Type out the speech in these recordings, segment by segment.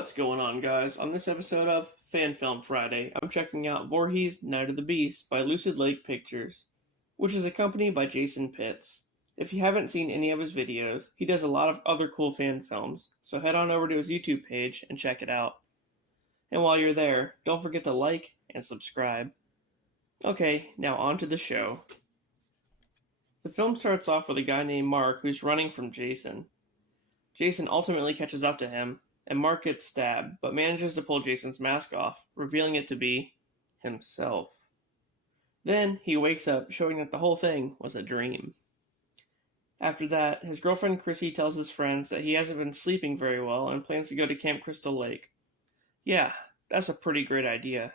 What's going on, guys? On this episode of Fan Film Friday, I'm checking out Voorhees Night of the Beast by Lucid Lake Pictures, which is accompanied by Jason Pitts. If you haven't seen any of his videos, he does a lot of other cool fan films, so head on over to his YouTube page and check it out. And while you're there, don't forget to like and subscribe. Okay, now on to the show. The film starts off with a guy named Mark who's running from Jason. Jason ultimately catches up to him, and Mark gets stabbed, but manages to pull Jason's mask off, revealing it to be himself. Then he wakes up, showing that the whole thing was a dream. After that, his girlfriend Chrissy tells his friends that he hasn't been sleeping very well and plans to go to Camp Crystal Lake. Yeah, that's a pretty great idea.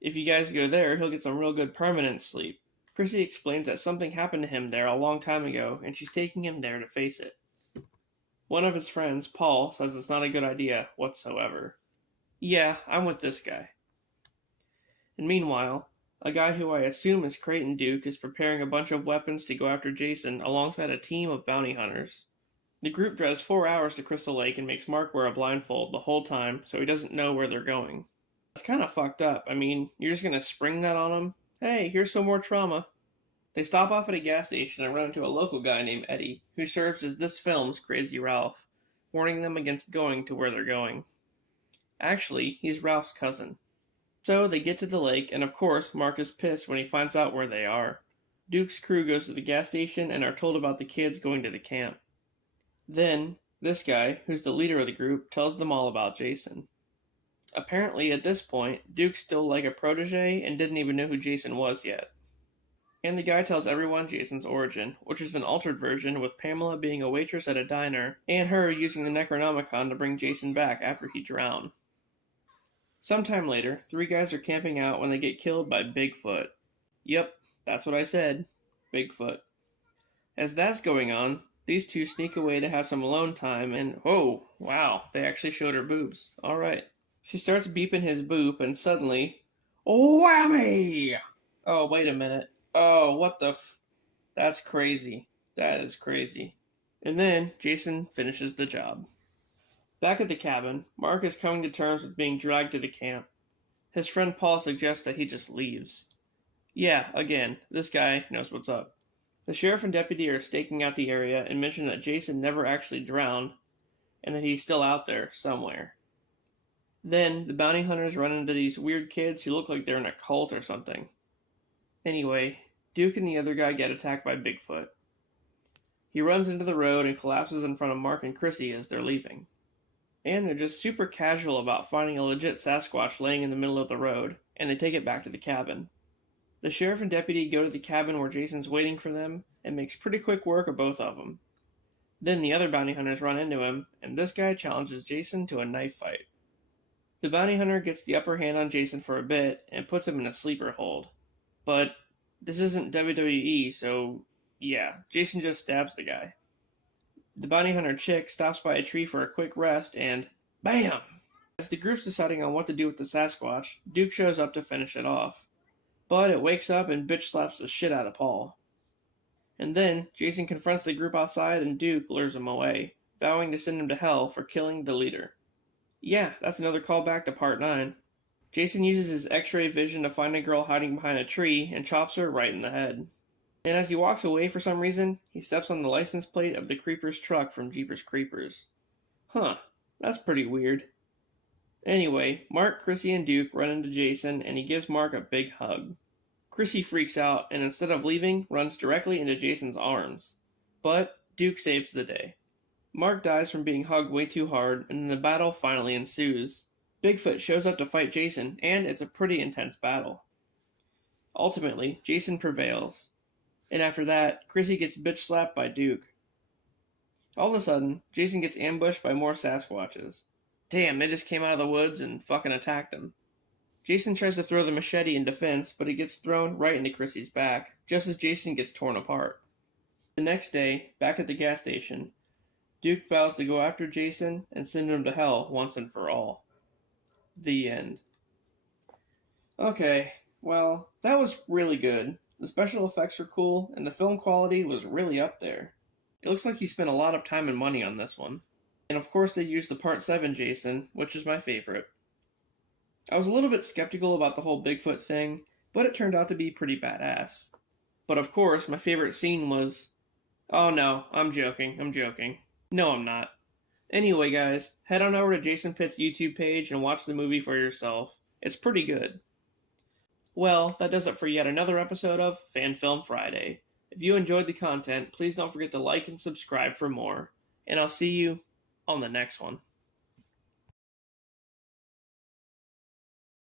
If you guys go there, he'll get some real good permanent sleep. Chrissy explains that something happened to him there a long time ago, and she's taking him there to face it. One of his friends, Paul, says it's not a good idea whatsoever. Yeah, I'm with this guy. And meanwhile, a guy who I assume is Creighton Duke is preparing a bunch of weapons to go after Jason alongside a team of bounty hunters. The group drives 4 hours to Crystal Lake and makes Mark wear a blindfold the whole time so he doesn't know where they're going. It's kind of fucked up. I mean, you're just gonna spring that on him? Hey, here's some more trauma. They stop off at a gas station and run into a local guy named Eddie, who serves as this film's Crazy Ralph, warning them against going to where they're going. Actually, he's Ralph's cousin. So they get to the lake, and of course, Mark is pissed when he finds out where they are. Duke's crew goes to the gas station and are told about the kids going to the camp. Then, this guy, who's the leader of the group, tells them all about Jason. Apparently, at this point, Duke's still like a protege and didn't even know who Jason was yet. And the guy tells everyone Jason's origin, which is an altered version with Pamela being a waitress at a diner, and her using the Necronomicon to bring Jason back after he drowned. Sometime later, 3 guys are camping out when they get killed by Bigfoot. Yep, that's what I said. Bigfoot. As that's going on, these two sneak away to have some alone time, and oh, wow, they actually showed her boobs. Alright. She starts beeping his boop, and suddenly, whammy! Oh, wait a minute. Oh, what the That's crazy. That is crazy. And then, Jason finishes the job. Back at the cabin, Mark is coming to terms with being dragged to the camp. His friend Paul suggests that he just leaves. Yeah, again, this guy knows what's up. The sheriff and deputy are staking out the area and mention that Jason never actually drowned, and that he's still out there, somewhere. Then, the bounty hunters run into these weird kids who look like they're in a cult or something. Anyway, Duke and the other guy get attacked by Bigfoot. He runs into the road and collapses in front of Mark and Chrissy as they're leaving. And they're just super casual about finding a legit Sasquatch laying in the middle of the road, and they take it back to the cabin. The sheriff and deputy go to the cabin where Jason's waiting for them, and makes pretty quick work of both of them. Then the other bounty hunters run into him, and this guy challenges Jason to a knife fight. The bounty hunter gets the upper hand on Jason for a bit, and puts him in a sleeper hold. But this isn't WWE, so yeah, Jason just stabs the guy. The bounty hunter chick stops by a tree for a quick rest, and BAM! As the group's deciding on what to do with the Sasquatch, Duke shows up to finish it off. But it wakes up and bitch slaps the shit out of Paul. And then, Jason confronts the group outside and Duke lures him away, vowing to send him to hell for killing the leader. Yeah, that's another callback to Part 9. Jason uses his X-ray vision to find a girl hiding behind a tree and chops her right in the head. And as he walks away for some reason, he steps on the license plate of the Creeper's truck from Jeepers Creepers. Huh, that's pretty weird. Anyway, Mark, Chrissy, and Duke run into Jason and he gives Mark a big hug. Chrissy freaks out and instead of leaving, runs directly into Jason's arms. But Duke saves the day. Mark dies from being hugged way too hard, and then the battle finally ensues. Bigfoot shows up to fight Jason, and it's a pretty intense battle. Ultimately, Jason prevails. And after that, Chrissy gets bitch slapped by Duke. All of a sudden, Jason gets ambushed by more Sasquatches. Damn, they just came out of the woods and fucking attacked him. Jason tries to throw the machete in defense, but it gets thrown right into Chrissy's back, just as Jason gets torn apart. The next day, back at the gas station, Duke vows to go after Jason and send him to hell once and for all. The end. Okay, well, that was really good. The special effects were cool, and the film quality was really up there. It looks like he spent a lot of time and money on this one. And of course, they used the Part 7 Jason, which is my favorite. I was a little bit skeptical about the whole Bigfoot thing, but it turned out to be pretty badass. But of course, my favorite scene was. Oh no, I'm joking, I'm joking. No, I'm not. Anyway, guys, head on over to Jason Pitt's YouTube page and watch the movie for yourself. It's pretty good. Well, that does it for yet another episode of Fan Film Friday. If you enjoyed the content, please don't forget to like and subscribe for more. And I'll see you on the next one.